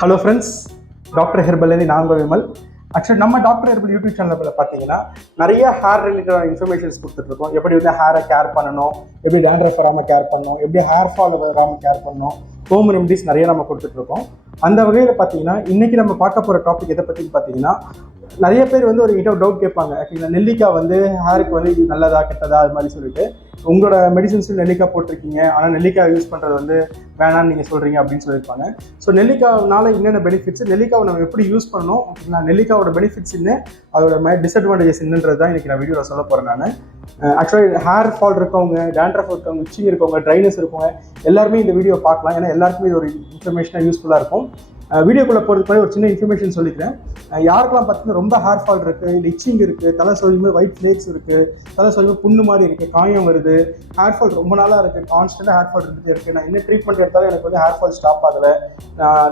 Hello friends, doctor ஹெர்பல்லேருந்து நாங்கள் Vimal. Actually நம்ம doctor herbal YouTube சேனலில் பார்த்தீங்கன்னா நிறைய ஹேர் ரிலேட்டடான இன்ஃபர்மேஷன்ஸ் கொடுத்துட்ருக்கோம். எப்படி வந்து ஹேரை கேர் பண்ணணும், எப்படி டேண்ட்ரஃப் வராமல் கேர் பண்ணணும், எப்படி ஹேர் ஃபால் வராமல் கேர் பண்ணணும், ஹோம் ரெமடிஸ் நிறைய நம்ம கொடுத்துட்ருக்கோம். அந்த வகையில் பார்த்தீங்கன்னா இன்றைக்கி நம்ம பார்க்க போகிற டாபிக் எதை பற்றி பார்த்தீங்கன்னா, நிறைய பேர் வந்து ஒரு டவுட் கேட்பாங்க. ஆக்சுவலி நெல்லிக்காய் வந்து ஹேருக்கு வந்து இது நல்லதா கெட்டதா அது மாதிரி சொல்லிட்டு, உங்களோட மெடிசன்ஸில் நெல்லிக்காய் போட்டிருக்கீங்க, ஆனால் நெல்லிக்காய் யூஸ் பண்ணுறது வந்து வேணான்னு நீங்கள் சொல்கிறீங்க அப்படின்னு சொல்லியிருப்பாங்க. ஸோ நெல்லிக்காய்னால என்னென்ன பெனிஃபிட்ஸ், நெல்லிக்காவை நம்ம எப்படி யூஸ் பண்ணணும், ஓகேங்களா, நெல்லிக்காவோட பெனிஃபிட்ஸ் என்ன, அதோட டிஸ்அட்வான்டேஜஸ் என்னன்றது தான் இன்றைக்கி நான் வீடியோவில் சொல்ல போகிறேன். நான் ஆக்சுவலாக ஹேர் ஃபால் இருக்கவங்க, டேண்ட்ரஃப் இருக்கவங்க, இச்சிங் இருக்கவங்க, ட்ரைனஸ் இருக்கவங்க எல்லாருமே இந்த வீடியோ பார்க்கலாம். ஏன்னா எல்லாருக்குமே இது ஒரு இன்ஃபர்மேஷனாக யூஸ்ஃபுல்லாக இருக்கும். வீடியோக்குள்ளே போகிறதுக்கு முன்னாடி ஒரு சின்ன இன்ஃபர்மேஷன் சொல்லிக்கிறேன். யாருக்கெல்லாம் பார்த்தீங்கன்னா ரொம்ப ஹேர் ஃபால் இருக்குது, இல்லை இச்சிங் இருக்குது, தலை சொலியுமே ஒயிட் ஃப்ளேக்ஸ் இருக்குது, தலை சொலியுமே புண்ணு மாதிரி இருக்குது, காயம் வருது, ஹேர் ஃபால் ரொம்ப நாளாக இருக்குது, கான்ஸ்டன்ட்டாக ஹேர் ஃபால் இருந்துகிட்டே இருக்குது, நான் என்ன ட்ரீட்மெண்ட் எடுத்தாலும் எனக்கு வந்து ஹேர் ஃபால் ஸ்டாப் ஆகலை,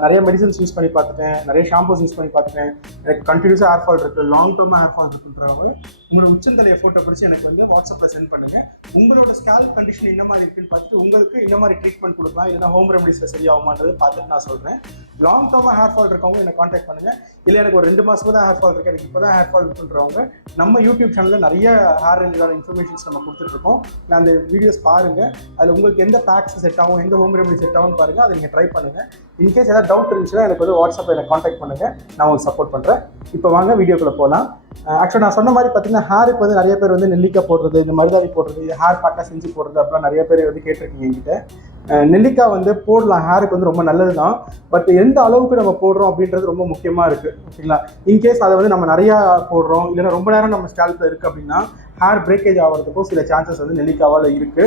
நிறைய மெடிசன்ஸ் யூஸ் பண்ணி பார்த்துட்டேன், நிறைய ஷாம்பூஸ் யூஸ் பண்ணி பார்த்துட்டேன், எனக்கு கண்டினியூஸாக ஹேர் ஃபால் இருக்குது, லாங் டேர்மாக ஹேர் ஃபால் இருக்குன்றவங்க உங்களோட உச்சந்தலையை ஃபோட்டோ பிடிச்சி எனக்கு வந்து வாட்ஸ்அப்பில் சென்ட் பண்ணுங்கள். உங்களோட ஸ்கேல்ப் கண்டிஷன் என்ன மாதிரி இருக்குன்னு பார்த்துட்டு உங்களுக்கு என்ன மாதிரி ட்ரீட்மெண்ட் கொடுக்கலாம், இல்லைனா ஹோம் ரெமடிஸில் சரியாகுமான்றது பார்த்துட்டு நான் சொல்கிறேன். லாங் டேர்மாக ஹேர் ஃபால் இருக்கவங்க என்னை காண்டாக்ட் பண்ணுங்கள். இல்லை எனக்கு ஒரு 2 மாதம் தான் ஹேர் ஃபால் இருக்குது, எனக்கு இப்போ தான் ஹேர் ஃபால் இருக்குன்றவங்க நம்ம யூடியூப் சேனலில் நிறைய ஹேர் ரிலேட்டடான இன்ஃபர்மேஷன்ஸ் நம்ம கொடுத்துட்ருக்கோம். நான் அந்த வீடியோஸ் பாருங்கள். அதில் உங்களுக்கு எந்த பேக்ஸ் செட் ஆகும், எந்த ஹோம் ரெமடி செட் ஆகும்னு பாருங்கள், அதை நீங்கள் ட்ரை பண்ணுங்கள். இன்கேஸ் ஏதாவது டவுட் இருந்துச்சுன்னா எனக்கு வந்து வாட்ஸ்அப்பில் எனக்கு காண்டாக்ட் பண்ணுங்கள், நான் உங்களுக்கு சப்போர்ட் பண்ணுறேன். இப்போ வாங்க வீடியோக்குள்ளே போகலாம். ஆக்சுவலாக நான் சொன்ன மாதிரி பார்த்தீங்கன்னா ஹேருக்கு வந்து நிறைய பேர் வந்து நெல்லிக்காய் போடுறது, இந்த மருதாணி போடுறது, ஹேர் பேக்காக செஞ்சு போடுறது அப்படிலாம் நிறைய பேர் வந்து கேட்டிருக்கீங்க என்கிட்ட. நெல்லிக்காய் வந்து போடலாம், ஹேருக்கு வந்து ரொம்ப நல்லது தான். பட் எந்த அளவுக்கு நம்ம போடுறோம் அப்படின்றது ரொம்ப முக்கியமாக இருக்குது, ஓகேங்களா. இன்கேஸ் அதை வந்து நம்ம நிறையா போடுறோம், இல்லைன்னா ரொம்ப நேரம் நம்ம ஸ்கேல்பில் இருக்குது அப்படின்னா ஹேர் பிரேக்கேஜ் ஆகிறதுக்கும் சில சான்சஸ் வந்து நெல்லிக்காவால் இருக்குது.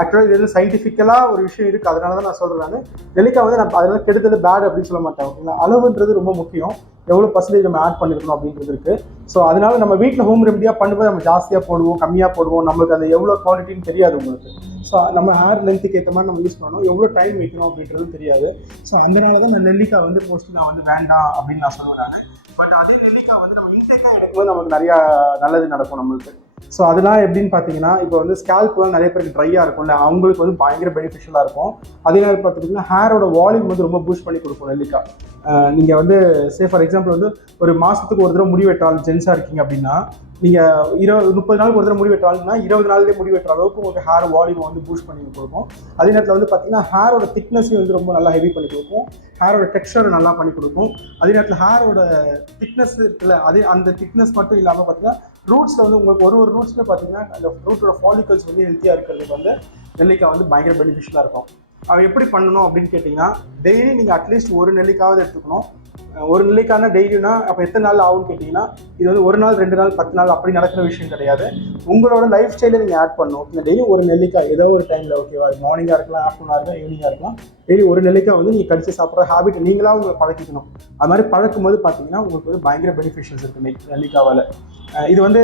ஆக்சுவலாக இது வந்து சயின்டிஃபிக்கலாக ஒரு விஷயம் இருக்குது, அதனால தான் நான் சொல்கிறேன். நெல்லிக்காய் வந்து நம்ம அதனால கெடுத்தது பேட் அப்படின்னு சொல்ல மாட்டேன், ஓகேங்களா. அளவுன்றது ரொம்ப முக்கியம், எவ்வளோ பர்சன்டேஜ் நம்ம ஆட் பண்ணிருக்கணும் அப்படின்றது இருக்குது. ஸோ அதனால நம்ம வீட்டில் ஹோம் ரெமடியாக பண்ணும்போது நம்ம ஜாஸ்தியாக போடுவோம், கம்மியாக போடுவோம், நம்மளுக்கு அது எவ்வளோ குவாலிட்டின்னு தெரியாது உங்களுக்கு. ஸோ நம்ம ஹேர் லென்த்துக்கு ஏற்ற மாதிரி நம்ம யூஸ் பண்ணணும், எவ்வளோ டைம் வைக்கணும் அப்படின்றது தெரியாது. ஸோ அதனால தான் நான் நெல்லிக்காய் வந்து மோஸ்ட்லி நான் வந்து வேண்டாம் அப்படின்னு நான் சொல்லுவேன். பட் அதே நெல்லிக்காய் வந்து நம்ம இன்டேக்காக எடுக்கும்போது நமக்கு நிறையா நல்லது நடக்கும் நம்மளுக்கு. ஸோ அதெல்லாம் எப்படின்னு பார்த்தீங்கன்னா, இப்போ வந்து ஸ்கேல்ப்லாம் நிறைய பேருக்கு ட்ரையாக இருக்கும்ல, அவங்களுக்கு வந்து பயங்கர பெனிஃபிஷியலாக இருக்கும். அதே நேரம் பார்த்துட்டிங்கன்னா ஹேரோட வால்யூம் வந்து ரொம்ப பூஸ்ட் பண்ணி கொடுக்கும் நெல்லிக்காய். நீங்கள் வந்து ஃபார் எக்ஸாம்பிள் வந்து ஒரு மாதத்துக்கு ஒரு தடவை முடி வெட்டால் ஜென்ஸாக இருக்கீங்க அப்படின்னா, நீங்கள் 30 நாளுக்கு ஒரு தடவை முடி வெட்டாலும்னா 20 நாள்லேயே முடி வெட்டுற அளவுக்கு உங்களுக்கு ஹேர் வால்யூம் வந்து பூஸ்ட் பண்ணி கொடுக்கும். அதே நேரத்தில் வந்து பார்த்தீங்கன்னா ஹேரோட திக்னஸையும் வந்து ரொம்ப நல்லா ஹெவி பண்ணி கொடுக்கும், ஹேரோட டெக்ஸ்சரை நல்லா பண்ணி கொடுக்கும். அதே நேரத்தில் ஹேரோட திக்னஸ் இருக்குல்ல, அதே அந்த திக்னஸ் மட்டும் இல்லாமல் பார்த்தீங்கன்னா ரூட்ஸில் வந்து உங்களுக்கு ஒரு ரூட்ஸில் பார்த்தீங்கன்னா அந்த ரூட்டோட ஃபாலிகல்ஸ் வந்து ஹெல்த்தியாக இருக்கிறதுக்கு வந்து நெல்லிக்காய் வந்து பயங்கர பெனிஃபிஷியலாக இருக்கும். அதை எப்படி பண்ணணும் அப்படின்னு கேட்டிங்கன்னா, டெய்லி நீங்கள் அட்லீஸ்ட் ஒரு நெல்லிக்காவது எடுத்துக்கணும். ஒரு நெல்லிக்காய்னா டெய்லினா அப்போ எத்தனை நாள் ஆகும்னு கேட்டிங்கன்னா, இது வந்து 1 நாள் 2 நாள் 10 நாள் அப்படி நடக்கிற விஷயம் கிடையாது. உங்களோட லைஃப் ஸ்டைலில் நீங்கள் ஆட் பண்ணணும். ஓகே, டெய்லி ஒரு நெல்லிக்காய் ஏதோ ஒரு டைமில், ஓகேவா, மார்னிங்காக இருக்கலாம், ஆஃப்டர்நூனாக இருக்கலாம், ஈவினிங்காக இருக்கலாம், டெய்லி ஒரு நெல்லிக்காய் வந்து நீங்கள் கடிச்சு சாப்பிட்ற ஹேபிட் நீங்களாக உங்களுக்கு பழக்கிக்கணும். அது மாதிரி பழக்கும் போது பார்த்தீங்கன்னா உங்களுக்கு வந்து பயங்கர பெனிஃபிஷியல்ஸ் இருக்குது நெல்லிக்காவால். இது வந்து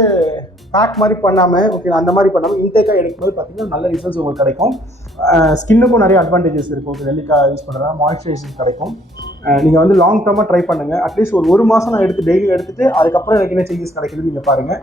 பேக் மாதிரி பண்ணாமல், ஓகே, அந்த மாதிரி பண்ணாமல் இன்டேக்காக எடுக்கும்போது பார்த்தீங்கன்னா நல்ல ரிசல்ட்ஸ் உங்களுக்கு கிடைக்கும். ஸ்கின்னுக்கும் நிறைய அட்வான்டேஜஸ் இருக்கும். ஓகே, நெல்லிக்காய் யூஸ் பண்ணுறதா மாய்ஸ்சரைசேஷன் கிடைக்கும். நீங்கள் வந்து லாங் டேர்மாக ட்ரை பண்ணுங்கள். அட்லீஸ்ட் ஒரு மாதம் நான் டெய்லி எடுத்துகிட்டு அதுக்கப்புறம் எனக்கு என்ன சேஞ்சஸ் கிடைக்குதுன்னு நீங்கள் பாருங்கள்.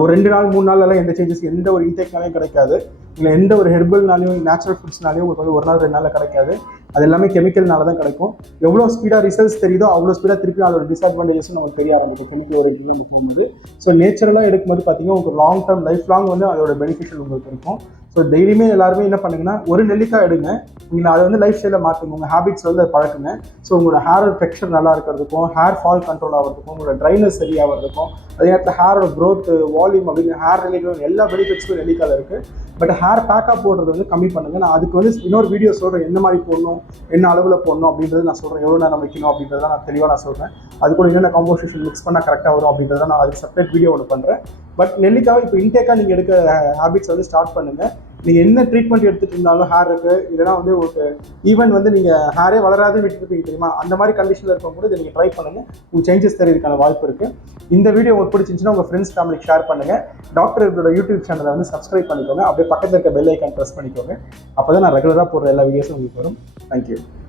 ஒரு 2 நாள் 3 நாள்லாம் எந்த சேஞ்சஸ், எந்த ஒரு இன்டேக்னாலையும் கிடைக்காது. இல்லை எந்த ஒரு ஹெர்பல்னாலையும் நேச்சுரல் ஃபுட்ஸ்னாலையும் உங்களுக்கு வந்து 1 நாள் 2 நாளில் கிடைக்காது. அது எல்லாமே கெமிக்கல்னால தான் கிடைக்கும். எவ்வளோ ஸ்பீடாக ரிசல்ட்ஸ் தெரியுதோ அவ்வளோ ஸ்பீடாக திருப்பி அதோட டிஸ்அட்வான்டேஜஸும் நமக்கு தெரிய ஆரம்பிக்கும் கெமிக்கல் ஒரு இடத்துல போகும்போது. ஸோ நேச்சுரலாக எடுக்கும்போது பார்த்தீங்கன்னா உங்களுக்கு லாங் டேர்ம் லைஃப் லாங் வந்து அதோட பெனிஃபிஷியல் உங்களுக்கு இருக்கும். ஸோ டெய்லியுமே எல்லாருமே என்ன பண்ணுங்கன்னா, ஒரு நெல்லிக்காய் எடுங்க, நீங்கள் அதை வந்து லைஃப் ஸ்டைலில் மாற்றுங்க, உங்கள் ஹேபிட்ஸ் வந்து அதை பழக்குங்க. ஸோ உங்களோட ஹேரோட டெக்ஸ்சர் நல்லா இருக்கிறதுக்கும், ஹேர் ஃபால் கண்ட்ரோல் ஆகிறதுக்கும், உங்களோட ட்ரைனஸ் சரியாகிறதுக்கும், அதே நேரத்தில் ஹேரோட க்ரோத், வால்யூம் அப்படின்னு ஹேர் ரிலேட்டட் எல்லா பெனிஃபிட்ஸும் நெல்லிக்காயில் இருக்குது. பட் ஹேர் பேக்கப் போடுறது வந்து கம்மி பண்ணுங்கள். நான் அதுக்கு வந்து இன்னொரு வீடியோ சொல்கிறேன், எந்த மாதிரி போடணும், என்ன அளவில் போடணும் அப்படின்றது நான் சொல்கிறேன், எவ்வளோ நேரம் வைக்கணும் அப்படின்றத நான் தெளிவாக நான் சொல்கிறேன். அது கூட என்னென்ன காம்போசிஷன் மிக்ஸ் பண்ணால் கரெக்டாக வரும் அப்படின்றத நான் அதுக்கு செப்பரேட் வீடியோ ஒன்று பண்ணுறேன். பட் நெல்லிக்காய் இப்போ இன்டேக்காக நீங்கள் எடுக்க ஹேபிட்ஸ் வந்து ஸ்டார்ட் பண்ணுங்கள். நீங்கள் என்ன ட்ரீட்மெண்ட் எடுத்துகிட்டு இருந்தாலும் ஹேருக்கு, இல்லைனா வந்து உங்களுக்கு ஈவன் வந்து நீங்கள் ஹேரே வளராது விட்டுருப்பீங்க தெரியுமா, அந்த மாதிரி கண்டிஷனில் இருக்கும்போது இதை நீங்கள் ட்ரை பண்ணுங்கள். உங்களுக்கு சேஞ்சஸ் தெரியறதுக்கான வாய்ப்பு இருக்குது. இந்த வீடியோ உங்களுக்கு பிடிச்சிருந்துச்சுன்னா உங்கள் ஃப்ரெண்ட்ஸ் ஃபேமிலிக்கு ஷேர் பண்ணுங்கள். டாக்டர் ஹெர்பலோட யூடியூப் சேனலை வந்து சப்ஸ்கிரைப் பண்ணிக்கோங்க. அப்படியே பக்கத்தில் இருக்க பெல் ஐக்கான் ப்ரெஸ் பண்ணிக்கோங்க. அப்போ தான் நான் ரெகுலராக போடுற எல்லா வீடியோஸும் உங்களுக்கு வரும். தேங்க்யூ.